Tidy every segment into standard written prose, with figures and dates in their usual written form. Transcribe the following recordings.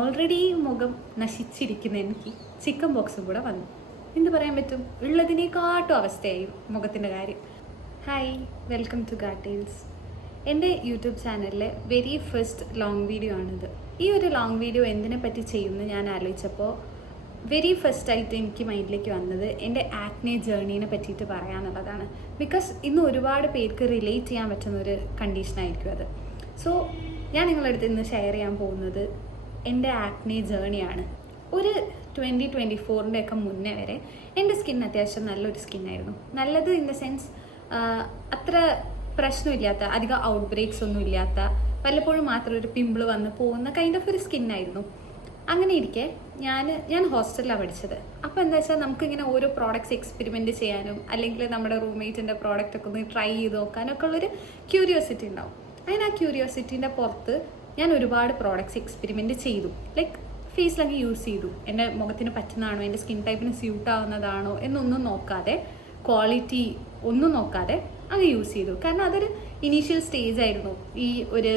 Already മുഖം നശിച്ചിരിക്കുന്ന എനിക്ക് chicken ബോക്സും കൂടെ വന്നു. എന്ത് പറയാൻ പറ്റും, ഉള്ളതിനേക്കാട്ടും അവസ്ഥയായി മുഖത്തിൻ്റെ കാര്യം. ഹായ്, വെൽക്കം ടു ഗാർടെയിൽസ്. എൻ്റെ യൂട്യൂബ് ചാനലിലെ വെരി ഫസ്റ്റ് ലോങ് വീഡിയോ ആണിത്. ഈ ഒരു ലോങ് വീഡിയോ എന്തിനെ പറ്റി ചെയ്യുമെന്ന് ഞാൻ ആലോചിച്ചപ്പോൾ വെരി ഫസ്റ്റായിട്ട് എനിക്ക് മൈൻഡിലേക്ക് വന്നത് എൻ്റെ ആക്നെ ജേർണീനെ പറ്റിയിട്ട് പറയാനുള്ളതാണ്. ബിക്കോസ് ഇന്ന് ഒരുപാട് പേർക്ക് റിലേറ്റ് ചെയ്യാൻ പറ്റുന്ന ഒരു കണ്ടീഷനായിരിക്കും അത്. സോ ഞാൻ നിങ്ങളുടെ അടുത്ത് ഇന്ന് ഷെയർ ചെയ്യാൻ പോകുന്നത് എൻ്റെ ആക്നെ ജേർണിയാണ്. ഒരു 2024 ഒക്കെ മുന്നേ വരെ എൻ്റെ സ്കിൻ അത്യാവശ്യം നല്ലൊരു സ്കിന്നായിരുന്നു. നല്ലത് ഇൻ ദ സെൻസ് അത്ര പ്രശ്നമില്ലാത്ത, അധികം ഔട്ട് ബ്രേക്സ് ഒന്നും ഇല്ലാത്ത, വല്ലപ്പോഴും മാത്രം ഒരു പിമ്പിൾ വന്ന് പോകുന്ന കൈൻഡ് ഓഫ് ഒരു സ്കിന്നായിരുന്നു. അങ്ങനെ ഇരിക്കെ ഞാൻ ഹോസ്റ്റലിലാണ് പഠിച്ചത്. അപ്പോൾ എന്താ വെച്ചാൽ നമുക്കിങ്ങനെ ഓരോ പ്രോഡക്റ്റ്സ് എക്സ്പെരിമെൻറ്റ് ചെയ്യാനും അല്ലെങ്കിൽ നമ്മുടെ റൂംമേറ്റിൻ്റെ പ്രോഡക്റ്റ് ഒക്കെ ഒന്ന് ട്രൈ ചെയ്ത് നോക്കാനും ഒക്കെ ഉള്ളൊരു ക്യൂരിയോസിറ്റി ഉണ്ടാവും. അതിന് ആ ക്യൂരിയോസിറ്റീൻ്റെ പുറത്ത് ഞാൻ ഒരുപാട് പ്രോഡക്റ്റ്സ് എക്സ്പെരിമെൻറ്റ് ചെയ്തു. ലൈക്ക് ഫേസിലങ്ങ് യൂസ് ചെയ്തു. എൻ്റെ മുഖത്തിന് പറ്റുന്നതാണോ, എൻ്റെ സ്കിൻ ടൈപ്പിന് സ്യൂട്ട് ആവുന്നതാണോ എന്നൊന്നും നോക്കാതെ, ക്വാളിറ്റി ഒന്നും നോക്കാതെ അങ്ങ് യൂസ് ചെയ്തു. കാരണം അതൊരു ഇനീഷ്യൽ സ്റ്റേജ് ആയിരുന്നു. ഈ ഒരു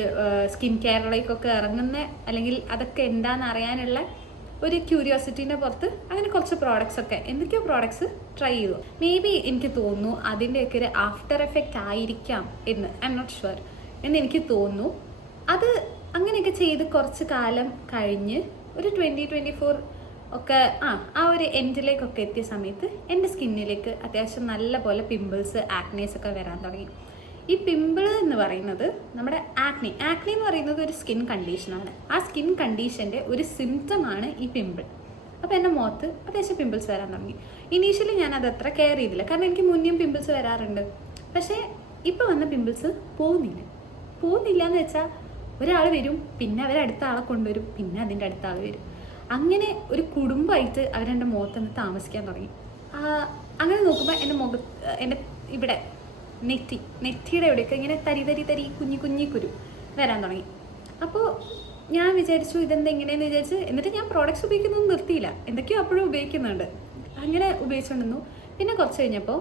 സ്കിൻ കെയറിലേക്കൊക്കെ ഇറങ്ങുന്ന, അല്ലെങ്കിൽ അതൊക്കെ എന്താണെന്ന് അറിയാനുള്ള ഒരു ക്യൂരിയോസിറ്റീൻ്റെ പുറത്ത് അങ്ങനെ കുറച്ച് പ്രോഡക്റ്റ്സ് ഒക്കെ, എന്തൊക്കെയോ പ്രോഡക്ട്സ് ട്രൈ ചെയ്തു. മേ ബി എനിക്ക് തോന്നുന്നു അതിൻ്റെയൊക്കെ ഒരു ആഫ്റ്റർ എഫക്റ്റ് ആയിരിക്കാം എന്ന്, ഐ എം നോട്ട് ഷുവർ എന്ന് എനിക്ക് തോന്നുന്നു. അത് അങ്ങനെയൊക്കെ ചെയ്ത് കുറച്ച് കാലം കഴിഞ്ഞ് ഒരു 2024 ഒക്കെ ആ ഒരു എൻഡിലേക്കൊക്കെ എത്തിയ സമയത്ത് എൻ്റെ സ്കിന്നിലേക്ക് അത്യാവശ്യം നല്ല പോലെ പിമ്പിൾസ്, ആക്നേസ് ഒക്കെ വരാൻ തുടങ്ങി. ഈ പിമ്പിൾ എന്ന് പറയുന്നത് നമ്മുടെ ആക്നി എന്ന് പറയുന്നത് ഒരു സ്കിൻ കണ്ടീഷനാണ്. ആ സ്കിൻ കണ്ടീഷൻ്റെ ഒരു സിംറ്റമാണ് ഈ പിമ്പിൾ. അപ്പോൾ എൻ്റെ മുഖത്ത് അത്യാവശ്യം പിമ്പിൾസ് വരാൻ തുടങ്ങി. ഇനീഷ്യലി ഞാൻ അത് അത്ര കെയർ ചെയ്തില്ല, കാരണം എനിക്ക് മുന്നേയും പിമ്പിൾസ് വരാറുണ്ട്. പക്ഷേ ഇപ്പോൾ വന്ന പിമ്പിൾസ് പോകുന്നില്ല എന്ന് വെച്ചാൽ ഒരാൾ വരും, പിന്നെ അവരടുത്ത ആളെ കൊണ്ടുവരും, പിന്നെ അതിൻ്റെ അടുത്ത ആൾ വരും. അങ്ങനെ ഒരു കുടുംബമായിട്ട് അവരെൻ്റെ മുഖത്തുനിന്ന് താമസിക്കാൻ തുടങ്ങി. അങ്ങനെ നോക്കുമ്പോൾ എൻ്റെ ഇവിടെ നെറ്റിയുടെ ഇവിടെയൊക്കെ ഇങ്ങനെ തരി കുഞ്ഞി കുരു വരാൻ തുടങ്ങി. അപ്പോൾ ഞാൻ വിചാരിച്ചു ഇതെന്താ ഇങ്ങനെയെന്ന് വിചാരിച്ച്, എന്നിട്ട് ഞാൻ പ്രോഡക്റ്റ്സ് ഉപയോഗിക്കുന്നത് നിർത്തിയില്ല, എന്തൊക്കെയോ അപ്പോഴും ഉപയോഗിക്കുന്നുണ്ട്. അങ്ങനെ ഉപയോഗിച്ചുകൊണ്ടിരുന്നു. പിന്നെ കുറച്ച് കഴിഞ്ഞപ്പോൾ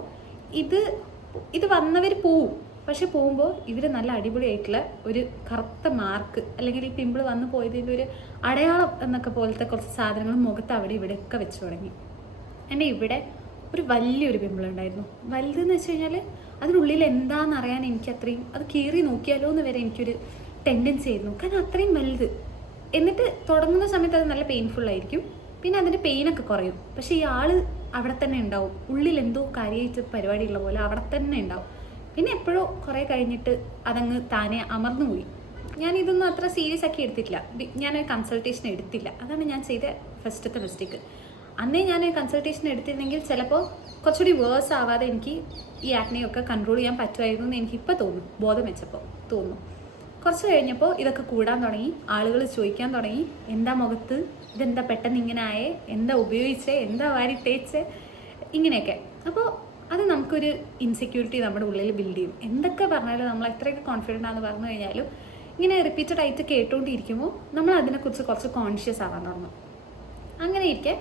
ഇത് വന്നവർ പോവും. പക്ഷെ പോകുമ്പോൾ ഇവർ നല്ല അടിപൊളിയായിട്ടുള്ള ഒരു കറുത്ത മാർക്ക്, അല്ലെങ്കിൽ ഈ പിമ്പിൾ വന്ന് പോയതിൻ്റെ ഒരു അടയാളം എന്നൊക്കെ പോലത്തെ കുറച്ച് സാധനങ്ങൾ മുഖത്ത് അവിടെ ഇവിടെയൊക്കെ വെച്ച് തുടങ്ങി. എൻ്റെ ഇവിടെ ഒരു വലിയൊരു പിമ്പിൾ ഉണ്ടായിരുന്നു. വലുതെന്ന് വെച്ച് കഴിഞ്ഞാൽ അതിനുള്ളിൽ എന്താണെന്ന് അറിയാൻ എനിക്ക് അത്രയും, അത് കീറി നോക്കിയാലോ എന്ന് വരെ എനിക്കൊരു ടെൻഡൻസി ആയിരുന്നു. കാരണം അത്രയും വലുത്. എന്നിട്ട് തുടങ്ങുന്ന സമയത്ത് അത് നല്ല പെയിൻഫുൾ ആയിരിക്കും, പിന്നെ അതിൻ്റെ പെയിനൊക്കെ കുറയും. പക്ഷേ ഈ ആൾ അവിടെ തന്നെ ഉണ്ടാവും, ഉള്ളിൽ എന്തോ കാര്യമായിട്ട് പരിപാടിയുള്ള പോലെ അവിടെ തന്നെ ഉണ്ടാവും. പിന്നെ എപ്പോഴോ കുറേ കഴിഞ്ഞിട്ട് അതങ്ങ് താനെ അമർന്നു പോയി. ഞാനിതൊന്നും അത്ര സീരിയസ് ആക്കി എടുത്തിട്ടില്ല. ഞാൻ കൺസൾട്ടേഷൻ എടുത്തില്ല. അതാണ് ഞാൻ ചെയ്ത ഫസ്റ്റത്തെ മിസ്റ്റേക്ക്. അന്നേ ഞാൻ കൺസൾട്ടേഷൻ എടുത്തിരുന്നെങ്കിൽ ചിലപ്പോൾ കുറച്ചുകൂടി വേഴ്സ് ആവാതെ എനിക്ക് ഈ ആക്നെയൊക്കെ കൺട്രോൾ ചെയ്യാൻ പറ്റുമായിരുന്നു എന്ന് എനിക്കിപ്പോൾ തോന്നുന്നു. ബോധം വെച്ചപ്പോൾ തോന്നുന്നു. കുറച്ച് കഴിഞ്ഞപ്പോൾ ഇതൊക്കെ കൂടാൻ തുടങ്ങി. ആളുകൾ ചോദിക്കാൻ തുടങ്ങി, എന്താ മുഖത്ത് ഇതെന്താ പെട്ടെന്ന് ഇങ്ങനെ ആയേ, എന്താ ഉപയോഗിച്ചേ, എന്താ വാരി തേച്ചേ, ഇങ്ങനെയൊക്കെ. അപ്പോൾ അത് നമുക്കൊരു ഇൻസെക്യൂരിറ്റി നമ്മുടെ ഉള്ളിൽ ബിൽഡ് ചെയ്യും. എന്തൊക്കെ പറഞ്ഞാലും നമ്മൾ എത്രയൊക്കെ കോൺഫിഡൻ്റ് ആണെന്ന് പറഞ്ഞു കഴിഞ്ഞാലും ഇങ്ങനെ റിപ്പീറ്റഡ് ആയിട്ട് കേട്ടുകൊണ്ടിരിക്കുമ്പോൾ നമ്മൾ അതിനെക്കുറിച്ച് കുറച്ച് കോൺഷ്യസ് ആവാൻ തുടങ്ങും. അങ്ങനെ ഇരിക്കെ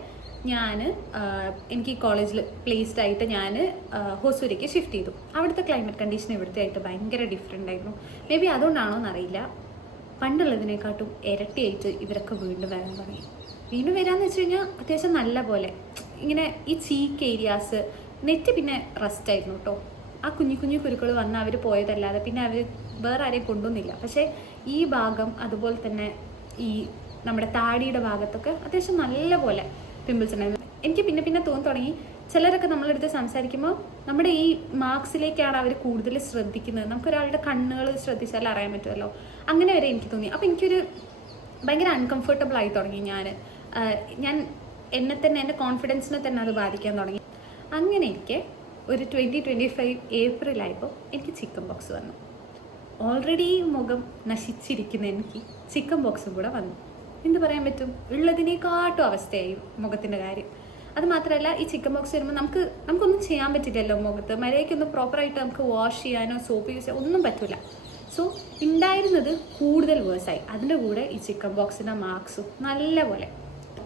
എനിക്ക് കോളേജിൽ പ്ലേസ്ഡ് ആയിട്ട് ഞാൻ ഹൊസൂരിക്ക് ഷിഫ്റ്റ് ചെയ്തു. അവിടുത്തെ ക്ലൈമറ്റ് കണ്ടീഷൻ ഇവിടുത്തെ ആയിട്ട് ഭയങ്കര ഡിഫറെൻ്റ് ആയിരുന്നു. മേ ബി അതുകൊണ്ടാണോ എന്നറിയില്ല, പണ്ടുള്ളതിനെക്കാട്ടും ഇരട്ടിയായിട്ട് ഇവരൊക്കെ വീണ്ടും വരാൻ തുടങ്ങി. വീണ്ടും വരാമെന്ന് വെച്ച് കഴിഞ്ഞാൽ അത്യാവശ്യം നല്ല പോലെ ഇങ്ങനെ ഈ ചീക്ക് ഏരിയാസ്, നെറ്റ് പിന്നെ റെസ്റ്റ് ആയിരുന്നു കേട്ടോ. ആ കുഞ്ഞു കുരുക്കൾ വന്ന് അവർ പോയതല്ലാതെ പിന്നെ അവർ വേറെ ആരെയും കൊണ്ടുവന്നില്ല. പക്ഷേ ഈ ഭാഗം, അതുപോലെ തന്നെ ഈ നമ്മുടെ താടിയുടെ ഭാഗത്തൊക്കെ അത്യാവശ്യം നല്ല പോലെ പിമ്പിൾസ് ഉണ്ടായിരുന്നു. എനിക്ക് പിന്നെ തോന്നി തുടങ്ങി, ചിലരൊക്കെ നമ്മളെടുത്ത് സംസാരിക്കുമ്പോൾ നമ്മുടെ ഈ മാർക്സിലേക്കാണ് അവർ കൂടുതൽ ശ്രദ്ധിക്കുന്നത്. നമുക്കൊരാളുടെ കണ്ണുകൾ ശ്രദ്ധിച്ചാൽ അറിയാൻ പറ്റുമല്ലോ. അങ്ങനെ വരെ എനിക്ക് തോന്നി. അപ്പോൾ എനിക്കൊരു ഭയങ്കര അൺകംഫർട്ടബിൾ ആയി തുടങ്ങി. ഞാൻ എന്നെ തന്നെ, എൻ്റെ കോൺഫിഡൻസിനെ തന്നെ അത് ബാധിക്കാൻ തുടങ്ങി. അങ്ങനെയൊക്കെ ഒരു 2025 ഏപ്രിലായപ്പോൾ എനിക്ക് ചിക്കൻ ബോക്സ് വന്നു. ഓൾറെഡി മുഖം നശിച്ചിരിക്കുന്ന എനിക്ക് ചിക്കൻ ബോക്സും കൂടെ വന്നു. എന്ത് പറയാൻ പറ്റും, ഉള്ളതിനേക്കാട്ടും അവസ്ഥയായി മുഖത്തിൻ്റെ കാര്യം. അത് മാത്രമല്ല, ഈ ചിക്കൻ ബോക്സ് വരുമ്പോൾ നമുക്കൊന്നും ചെയ്യാൻ പറ്റില്ലല്ലോ മുഖത്ത്. മര്യാദയ്ക്കൊന്നും പ്രോപ്പറായിട്ട് നമുക്ക് വാഷ് ചെയ്യാനോ സോപ്പ് യൂസ് ചെയ്യാനോ ഒന്നും പറ്റില്ല. സോ ഉണ്ടായിരുന്നത് കൂടുതൽ വേഴ്സായി. അതിൻ്റെ കൂടെ ഈ ചിക്കൻ ബോക്സിൻ്റെ മാർക്സും നല്ല പോലെ.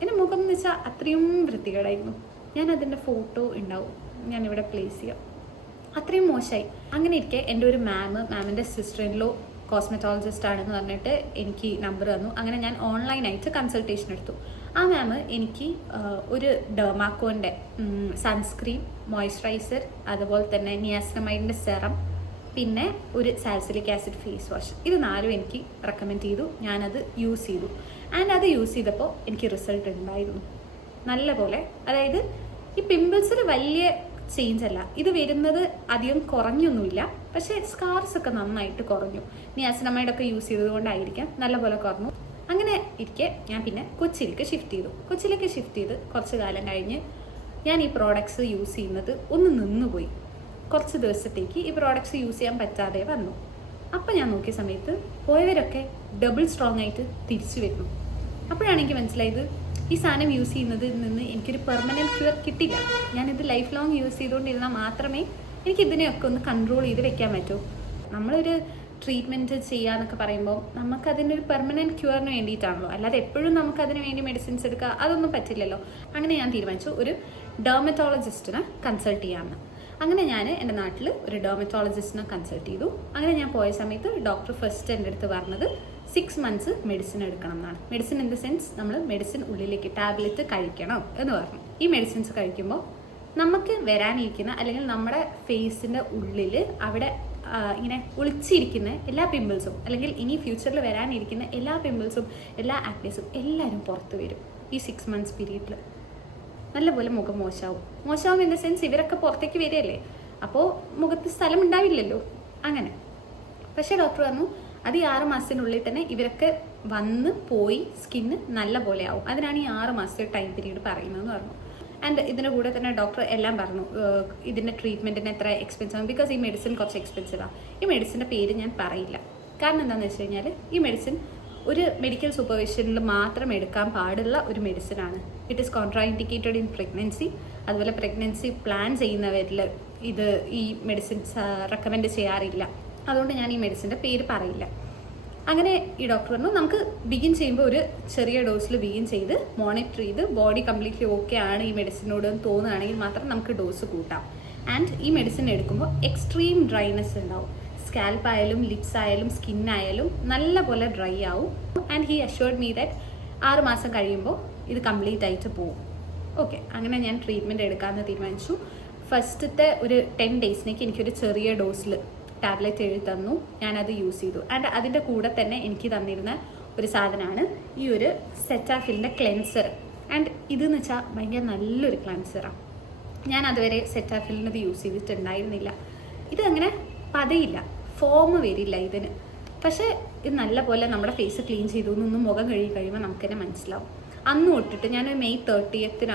എൻ്റെ മുഖം എന്ന് വെച്ചാൽ അത്രയും വൃത്തികേടായിരുന്നു. ഞാൻ അതിൻ്റെ ഫോട്ടോ ഉണ്ടാവും, ഞാനിവിടെ പ്ലേസ് ചെയ്യാം. അത്രയും മോശമായി. അങ്ങനെ ഇരിക്കെ എൻ്റെ ഒരു മാമിൻ്റെ സിസ്റ്റർ ഇൻ ലോ കോസ്മെറ്റോളജിസ്റ്റ് ആണെന്ന് പറഞ്ഞിട്ട് എനിക്ക് നമ്പർ തന്നു. അങ്ങനെ ഞാൻ ഓൺലൈനായിട്ട് കൺസൾട്ടേഷൻ എടുത്തു. ആ മാം എനിക്ക് ഒരു ഡെർമാക്കോൻ്റെ സൺസ്ക്രീൻ, മോയ്സ്ചറൈസർ, അതുപോലെ തന്നെ നിയാസിനമൈഡിൻ്റെ സെറം, പിന്നെ ഒരു സാൽസിലിക് ആസിഡ് ഫേസ് വാഷ്, ഇത് 4 എനിക്ക് റെക്കമെൻഡ് ചെയ്തു. ഞാനത് യൂസ് ചെയ്തു. ആൻഡ് അത് യൂസ് ചെയ്തപ്പോൾ എനിക്ക് റിസൾട്ട് ഉണ്ടായിരുന്നു നല്ല പോലെ. അതായത് ഈ പിമ്പിൾസിൽ വലിയ ചേഞ്ച് അല്ല, ഇത് വരുന്നത് അധികം കുറഞ്ഞൊന്നുമില്ല, പക്ഷേ സ്കാർസ് ഒക്കെ നന്നായിട്ട് കുറഞ്ഞു. നിയാസിനമൈഡൊക്കെ യൂസ് ചെയ്തത് കൊണ്ടായിരിക്കാം നല്ലപോലെ കുറഞ്ഞു. അങ്ങനെ ഇരിക്കെ ഞാൻ പിന്നെ കൊച്ചിയിലേക്ക് ഷിഫ്റ്റ് ചെയ്ത് കുറച്ച് കാലം കഴിഞ്ഞ് ഞാൻ ഈ പ്രോഡക്ട്സ് യൂസ് ചെയ്യുന്നത് ഒന്ന് നിന്നുപോയി. കുറച്ച് ദിവസത്തേക്ക് ഈ പ്രോഡക്ട്സ് യൂസ് ചെയ്യാൻ പറ്റാതെ വന്നു. അപ്പം ഞാൻ നോക്കിയ സമയത്ത് പോയവരൊക്കെ ഡബിൾ സ്ട്രോങ് ആയിട്ട് തിരിച്ചു വരുന്നു. അപ്പോഴാണ് എനിക്ക് മനസ്സിലായത് ഈ സാധനം യൂസ് ചെയ്യുന്നതിൽ നിന്ന് എനിക്കൊരു പെർമനൻറ്റ് ക്യൂർ കിട്ടില്ല. ഞാനിത് ലൈഫ് ലോങ് യൂസ് ചെയ്തുകൊണ്ടിരുന്നാൽ മാത്രമേ എനിക്ക് ഇതിനെയൊക്കെ ഒന്ന് കൺട്രോൾ ചെയ്ത് വെക്കാൻ പറ്റൂ. നമ്മളൊരു ട്രീറ്റ്മെൻറ്റ് ചെയ്യാന്നൊക്കെ പറയുമ്പോൾ നമുക്കതിനൊരു പെർമനൻറ്റ് ക്യൂറിന് വേണ്ടിയിട്ടാണല്ലോ, അല്ലാതെ എപ്പോഴും നമുക്കതിന് വേണ്ടി മെഡിസിൻസ് എടുക്കുക അതൊന്നും പറ്റില്ലല്ലോ. അങ്ങനെ ഞാൻ തീരുമാനിച്ചു ഒരു ഡെർമറ്റോളജിസ്റ്റിനെ കൺസൾട്ട് ചെയ്യാമെന്ന്. അങ്ങനെ ഞാൻ എൻ്റെ നാട്ടിൽ ഒരു ഡെർമറ്റോളജിസ്റ്റിനെ കൺസൾട്ട് ചെയ്തു. അങ്ങനെ ഞാൻ പോയ സമയത്ത് ഡോക്ടർ ഫസ്റ്റ് എൻ്റെ അടുത്ത് പറഞ്ഞത് 6 months മെഡിസിൻ എടുക്കണം എന്നാണ്. മെഡിസിൻ ഇൻ ദ സെൻസ് നമ്മൾ മെഡിസിൻ ഉള്ളിലേക്ക് ടാബ്ലറ്റ് കഴിക്കണം എന്ന് പറഞ്ഞു. ഈ മെഡിസിൻസ് കഴിക്കുമ്പോൾ നമുക്ക് വരാനിരിക്കുന്ന അല്ലെങ്കിൽ നമ്മുടെ ഫേസിൻ്റെ ഉള്ളിൽ അവിടെ ഇങ്ങനെ ഒളിച്ചിരിക്കുന്ന എല്ലാ പിമ്പിൾസും അല്ലെങ്കിൽ ഇനി ഫ്യൂച്ചറിൽ വരാനിരിക്കുന്ന എല്ലാ പിമ്പിൾസും എല്ലാ ആക്നീസും എല്ലാവരും പുറത്ത് വരും. ഈ 6 months പീരീഡിൽ നല്ലപോലെ മുഖം മോശമാവും ഇൻ ദ സെൻസ് ഇവരൊക്കെ പുറത്തേക്ക് വരികയല്ലേ, അപ്പോൾ മുഖത്ത് സ്ഥലം ഉണ്ടാവില്ലല്ലോ അങ്ങനെ. പക്ഷേ ഡോക്ടർ പറഞ്ഞു അത് ഈ 6 മാസത്തിനുള്ളിൽ തന്നെ ഇവരൊക്കെ വന്ന് പോയി സ്കിന്ന് നല്ല പോലെ ആവും. അതിനാണ് ഈ 6 മാസത്തെ ടൈം പീരീഡ് പറയുന്നതെന്ന് പറഞ്ഞു. ആൻഡ് ഇതിൻ്റെ കൂടെ തന്നെ ഡോക്ടർ എല്ലാം പറഞ്ഞു ഇതിൻ്റെ ട്രീറ്റ്മെൻറ്റിന് എത്ര എക്സ്പെൻസീവ് ആണ്. ബിക്കോസ് ഈ മെഡിസിൻ കുറച്ച് എക്സ്പെൻസീവാണ്. ഈ മെഡിസിൻ്റെ പേര് ഞാൻ പറയില്ല. കാരണം എന്താണെന്ന് വെച്ച് കഴിഞ്ഞാൽ ഈ മെഡിസിൻ ഒരു മെഡിക്കൽ സൂപ്പർവിഷനിൽ മാത്രം എടുക്കാൻ പാടുള്ള ഒരു മെഡിസിനാണ്. It is contraindicated in pregnancy. അതുപോലെ പ്രഗ്നൻസി പ്ലാൻ ചെയ്യുന്നവരിൽ ഈ മെഡിസിൻസ് റെക്കമെൻഡ് ചെയ്യാറില്ല. അതുകൊണ്ട് ഞാൻ ഈ മെഡിസിൻ്റെ പേര് പറയില്ല. അങ്ങനെ ഈ ഡോക്ടർ പറഞ്ഞു നമുക്ക് ബിഗിൻ ചെയ്യുമ്പോൾ ഒരു ചെറിയ ഡോസിൽ ബിഗിൻ ചെയ്ത് മോണിറ്റർ ചെയ്ത് ബോഡി കംപ്ലീറ്റ്ലി ഓക്കെ ആണ് ഈ മെഡിസിനോട് തോന്നുകയാണെങ്കിൽ മാത്രം നമുക്ക് ഡോസ് കൂട്ടാം. ആൻഡ് ഈ മെഡിസിൻ എടുക്കുമ്പോൾ എക്സ്ട്രീം ഡ്രൈനെസ് ഉണ്ടാവും. സ്കാൽപ്പ് ആയാലും ലിപ്സ് ആയാലും സ്കിന്നായാലും നല്ല പോലെ ഡ്രൈ ആവും. And he assured me that 6 മാസം കഴിയുമ്പോൾ ഇത് കംപ്ലീറ്റ് ആയിട്ട് പോകും. ഓക്കെ, അങ്ങനെ ഞാൻ ട്രീറ്റ്മെൻറ്റ് എടുക്കാമെന്ന് തീരുമാനിച്ചു. ഫസ്റ്റത്തെ ഒരു 10 daysനേക്ക് എനിക്കൊരു ചെറിയ ഡോസിൽ ടാബ്ലറ്റ് എഴുതി തന്നു. ഞാനത് യൂസ് ചെയ്തു. ആൻഡ് അതിൻ്റെ കൂടെ തന്നെ എനിക്ക് തന്നിരുന്ന ഒരു സാധനമാണ് ഈ ഒരു സെറ്റാഫിലിൻ്റെ ക്ലെൻസർ. ആൻഡ് ഇതെന്ന് വെച്ചാൽ ഭയങ്കര നല്ലൊരു ക്ലെൻസറാണ്. ഞാൻ അതുവരെ സെറ്റാഫിലിനത് യൂസ് ചെയ്തിട്ടുണ്ടായിരുന്നില്ല. ഇതങ്ങനെ പതയില്ല, ഫോം വരില്ല ഇതിന്. പക്ഷേ ഇത് നല്ല പോലെ നമ്മുടെ ഫേസ് ക്ലീൻ ചെയ്തു എന്നൊന്നും മുഖം കഴുകി കഴിയുമ്പോൾ നമുക്ക് തന്നെ മനസ്സിലാവും. അന്ന് തൊട്ടിട്ട് ഞാൻ May 30th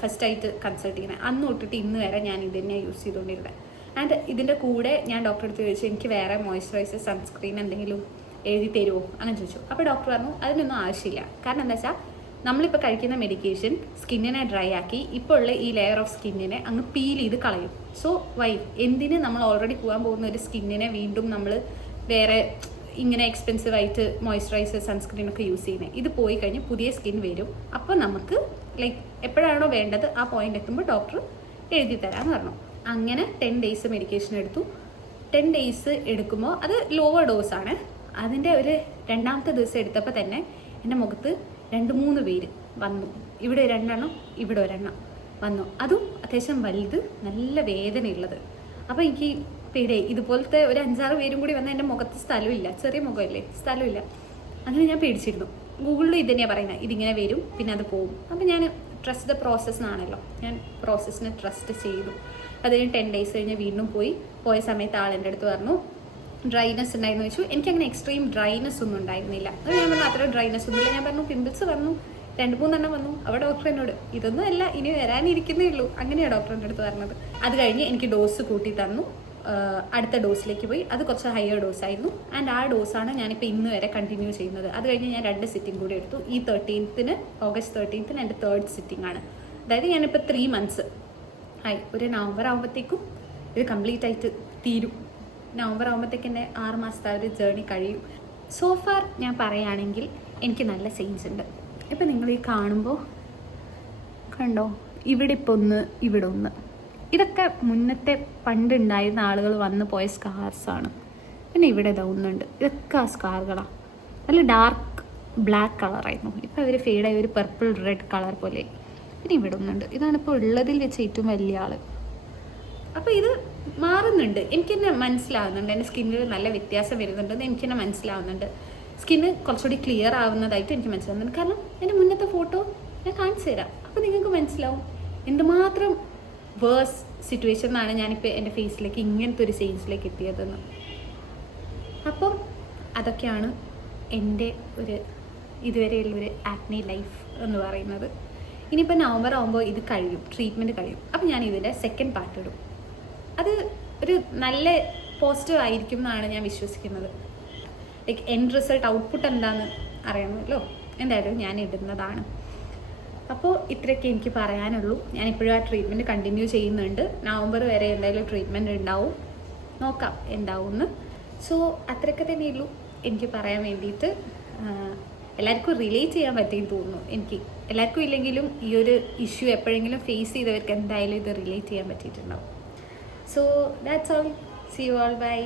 ഫസ്റ്റായിട്ട് കൺസൾട്ട് ചെയ്യുന്നത്. അന്ന് തൊട്ടിട്ട് ഇന്ന് വരെ ഞാൻ ഇത് തന്നെയാണ് യൂസ് ചെയ്തുകൊണ്ടിരുന്നത്. ആൻഡ് ഇതിൻ്റെ കൂടെ ഞാൻ ഡോക്ടറെ അടുത്ത് ചോദിച്ചു എനിക്ക് വേറെ മോയ്സ്ചറൈസർ സൺസ്ക്രീൻ എന്തെങ്കിലും എഴുതി തരുമോ അങ്ങനെ ചോദിച്ചു. അപ്പോൾ ഡോക്ടർ പറഞ്ഞു അതിനൊന്നും ആവശ്യമില്ല. കാരണം എന്താ വെച്ചാൽ നമ്മളിപ്പോൾ കഴിക്കുന്ന മെഡിക്കേഷൻ സ്കിന്നിനെ ഡ്രൈ ആക്കി ഇപ്പോൾ ഉള്ള ഈ ലെയർ ഓഫ് സ്കിന്നിനെ അങ്ങ് പീൽ ചെയ്ത് കളയും. സോ എന്തിന് നമ്മൾ ഓൾറെഡി പോകാൻ പോകുന്ന ഒരു സ്കിന്നിനെ വീണ്ടും നമ്മൾ വേറെ ഇങ്ങനെ എക്സ്പെൻസീവ് ആയിട്ട് മോയ്സ്ചറൈസർ സൺസ്ക്രീനൊക്കെ യൂസ് ചെയ്യുന്നത്? ഇത് പോയി കഴിഞ്ഞ് പുതിയ സ്കിൻ വരും. അപ്പോൾ നമുക്ക് എപ്പോഴാണോ വേണ്ടത് ആ പോയിന്റ് എത്തുമ്പോൾ ഡോക്ടർ എഴുതി തരാമെന്ന് പറഞ്ഞു. അങ്ങനെ 10 days മെഡിക്കേഷൻ എടുത്തു. 10 days എടുക്കുമ്പോൾ അത് ലോവർ ഡോസാണ്. അതിൻ്റെ ഒരു 2ാമത്തെ ദിവസം എടുത്തപ്പോൾ തന്നെ എൻ്റെ മുഖത്ത് 2-3 പേര് വന്നു. ഇവിടെ 2 എണ്ണം, ഇവിടെ 1 എണ്ണം വന്നു. അതും അത്യാവശ്യം വലുത്, നല്ല വേദനയുള്ളത്. അപ്പോൾ എനിക്ക് പേടിയായി. ഇതുപോലത്തെ ഒരു 5-6 പേരും കൂടി വന്നാൽ എൻ്റെ മുഖത്ത് സ്ഥലമില്ല, ചെറിയ മുഖമല്ലേ, സ്ഥലമില്ല. അങ്ങനെ ഞാൻ പേടിച്ചിരുന്നു. ഗൂഗിളിൽ ഇത് തന്നെയാണ് പറയുന്നത്, ഇതിങ്ങനെ വരും പിന്നെ അത് പോകും. അപ്പോൾ ഞാൻ ട്രസ്റ്റ് ദ പ്രോസസ് എന്നാണല്ലോ, ഞാൻ പ്രോസസ്സിനെ ട്രസ്റ്റ് ചെയ്തു. അതിന് 10 days കഴിഞ്ഞ് വീണ്ടും പോയ സമയത്ത് ആളെൻ്റെ അടുത്ത് പറഞ്ഞു ഡ്രൈനെസ് ഉണ്ടായിരുന്നു വെച്ചു. എനിക്കങ്ങനെ എക്സ്ട്രീം ഡ്രൈനെസ് ഒന്നും ഉണ്ടായിരുന്നില്ല. അത് ഞാൻ പറഞ്ഞു അത്ര ഡ്രൈനെസ് ഒന്നുമില്ല. ഞാൻ പറഞ്ഞു പിമ്പിൾസ് വന്നു, 2-3 എണ്ണം വന്നു. അവിടെ ഡോക്ടർ എന്നോട് ഇതൊന്നും അല്ല, ഇനി വരാനിരിക്കുന്നേ ഉള്ളൂ, അങ്ങനെയാണ് ഡോക്ടറിൻ്റെ അടുത്ത് പറഞ്ഞത്. അത് കഴിഞ്ഞ് എനിക്ക് ഡോസ് കൂട്ടി തന്നു. അടുത്ത ഡോസിലേക്ക് പോയി. അത് കുറച്ച് ഹയർ ഡോസായിരുന്നു. ആൻഡ് ആ ഡോസാണ് ഞാനിപ്പോൾ ഇന്ന് വരെ കണ്ടിന്യൂ ചെയ്യുന്നത്. അത് കഴിഞ്ഞ് ഞാൻ 2 സിറ്റിംഗ് കൂടി എടുത്തു. ഈ August 13th എൻ്റെ 3rd സിറ്റിംഗ് ആണ്. അതായത് ഞാനിപ്പോൾ 3 months ആയി. ഒരു നവംബർ ആകുമ്പോഴത്തേക്കും ഇത് കംപ്ലീറ്റ് ആയിട്ട് തീരും. നവംബർ ആകുമ്പോഴത്തേക്ക് എൻ്റെ 6 മാസത്തെ ഒരു ജേർണി കഴിയും. സോഫാർ ഞാൻ പറയുകയാണെങ്കിൽ എനിക്ക് നല്ല ചേഞ്ച് ഉണ്ട്. ഇപ്പം നിങ്ങൾ ഈ കാണുമ്പോൾ കണ്ടോ, ഇവിടെ ഇപ്പോൾ ഒന്ന്, ഇവിടെ ഒന്ന്. ഇതൊക്കെ മുന്നത്തെ പണ്ടുണ്ടായിരുന്ന ആളുകൾ വന്നു പോയ സ്കാർസാണ്. പിന്നെ ഇവിടെ ഇതാ ഒന്നുണ്ട്, ഇതൊക്കെ ആ സ്കാറുകളാണ്. നല്ല ഡാർക്ക് ബ്ലാക്ക് കളറായിരുന്നു, ഇപ്പോൾ അവർ ഫെയ്ഡായി ഒരു പർപ്പിൾ റെഡ് കളർ പോലെ. പിന്നെ ഇവിടെ ഒന്നുണ്ട്, ഇതാണിപ്പോൾ ഉള്ളതിൽ വെച്ച് ഏറ്റവും വലിയ ആൾ. അപ്പോൾ ഇത് മാറുന്നുണ്ട്, എനിക്കെന്നെ മനസ്സിലാവുന്നുണ്ട്. എൻ്റെ സ്കിന്നിൽ നല്ല വ്യത്യാസം വരുന്നുണ്ടെന്ന് എനിക്കെന്നെ മനസ്സിലാവുന്നുണ്ട്. സ്കിന്ന് കുറച്ചുകൂടി ക്ലിയർ ആവുന്നതായിട്ട് എനിക്ക് മനസ്സിലാവുന്നുണ്ട്. കാരണം എൻ്റെ മുന്നത്തെ ഫോട്ടോ ഞാൻ കാണിച്ചു തരാം, അപ്പോൾ നിങ്ങൾക്ക് മനസ്സിലാവും എന്തുമാത്രം വേഴ്സ് സിറ്റുവേഷനാണ് ഞാനിപ്പോൾ എൻ്റെ ഫേസിലേക്ക് ഇങ്ങനത്തെ ഒരു സ്റ്റേജിലേക്ക് എത്തിയതെന്ന്. അപ്പം അതൊക്കെയാണ് എൻ്റെ ഒരു ഇതുവരെയുള്ളൊരു ആക്നെ ലൈഫ് എന്ന് പറയുന്നത്. ഇനിയിപ്പോൾ നവംബർ ആകുമ്പോൾ ഇത് കഴിയും, ട്രീറ്റ്മെൻറ്റ് കഴിയും. അപ്പോൾ ഞാൻ ഇതിൻ്റെ സെക്കൻഡ് പാർട്ട് ഇടും. അത് ഒരു നല്ല പോസിറ്റീവ് ആയിരിക്കും എന്നാണ് ഞാൻ വിശ്വസിക്കുന്നത്. ലൈക്ക് എൻഡ് റിസൾട്ട് ഔട്ട്പുട്ട് എന്താണെന്ന് അറിയണമല്ലോ. എന്തായാലും ഞാൻ ഇടുന്നതാണ്. അപ്പോൾ ഇത്രയൊക്കെ എനിക്ക് പറയാനുള്ളൂ. ഞാനിപ്പോഴും ആ ട്രീറ്റ്മെൻറ്റ് കണ്ടിന്യൂ ചെയ്യുന്നുണ്ട്. നവംബർ വരെ എന്തായാലും ട്രീറ്റ്മെൻറ്റ് ഉണ്ടാവും, നോക്കാം എന്താവുമെന്ന്. സോ അത്രയൊക്കെ തന്നെയുള്ളൂ എനിക്ക് പറയാൻ വേണ്ടിയിട്ട്. എല്ലാവർക്കും റിലേറ്റ് ചെയ്യാൻ പറ്റിയെന്ന് തോന്നുന്നു. എനിക്ക് എല്ലാവർക്കും ഇല്ലെങ്കിലും ഈ ഒരു ഇഷ്യൂ എപ്പോഴെങ്കിലും ഫേസ് ചെയ്തവർക്ക് എന്തായാലും ഇത് റിലേറ്റ് ചെയ്യാൻ പറ്റിയിട്ടുണ്ടാവും. So that's all. See you all. By.